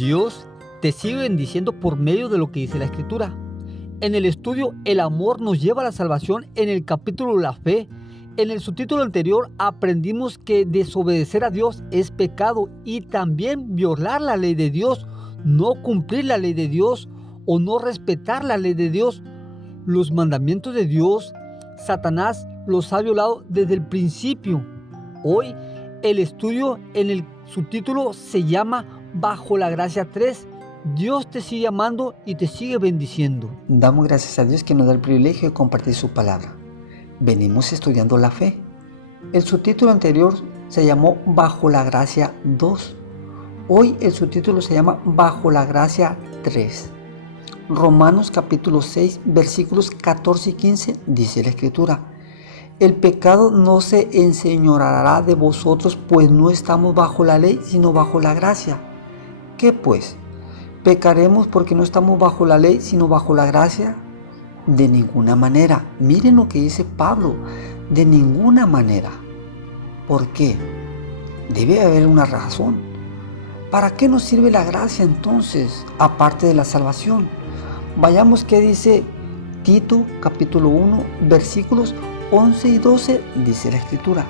Dios te sigue bendiciendo por medio de lo que dice la Escritura. En el estudio El amor nos lleva a la salvación, en el capítulo La fe, en el subtítulo anterior aprendimos que desobedecer a Dios es pecado y también violar la ley de Dios, no cumplir la ley de Dios o no respetar la ley de Dios. Los mandamientos de Dios, Satanás los ha violado desde el principio. Hoy el estudio en el subtítulo se llama Bajo la Gracia 3. Dios te sigue amando y te sigue bendiciendo. Damos gracias a Dios que nos da el privilegio de compartir su palabra. Venimos estudiando la fe. El subtítulo anterior se llamó Bajo la Gracia 2. Hoy el subtítulo se llama Bajo la Gracia 3. Romanos capítulo 6, versículos 14 y 15 dice la Escritura: el pecado no se enseñoreará de vosotros, pues no estamos bajo la ley, sino bajo la gracia. ¿Qué pues? ¿Pecaremos porque no estamos bajo la ley, sino bajo la gracia? De ninguna manera. Miren lo que dice Pablo. De ninguna manera. ¿Por qué? Debe haber una razón. ¿Para qué nos sirve la gracia entonces, aparte de la salvación? Vayamos qué dice Tito capítulo 1, versículos 11 y 12, dice la Escritura: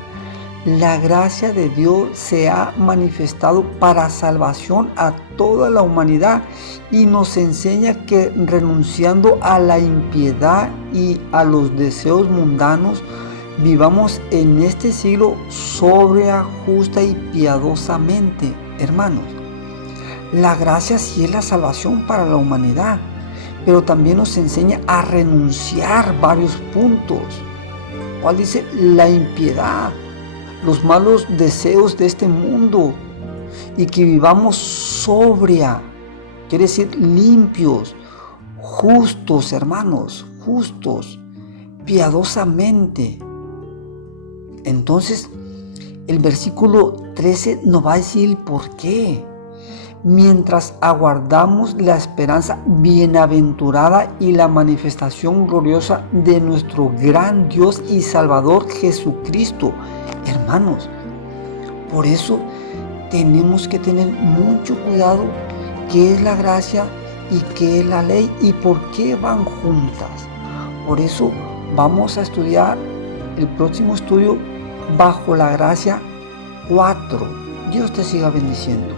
la gracia de Dios se ha manifestado para salvación a toda la humanidad y nos enseña que renunciando a la impiedad y a los deseos mundanos, vivamos en este siglo sobria, justa y piadosamente. Hermanos, la gracia sí es la salvación para la humanidad, pero también nos enseña a renunciar varios puntos. ¿Cuál dice? La impiedad, los malos deseos de este mundo, y que vivamos sobria, quiere decir limpios, justos, hermanos, justos, piadosamente. Entonces, el versículo 13 nos va a decir el por qué. Mientras aguardamos la esperanza bienaventurada y la manifestación gloriosa de nuestro gran Dios y Salvador Jesucristo. Hermanos, por eso tenemos que tener mucho cuidado qué es la gracia y qué es la ley y por qué van juntas. Por eso vamos a estudiar el próximo estudio Bajo la Gracia 4. Dios te siga bendiciendo.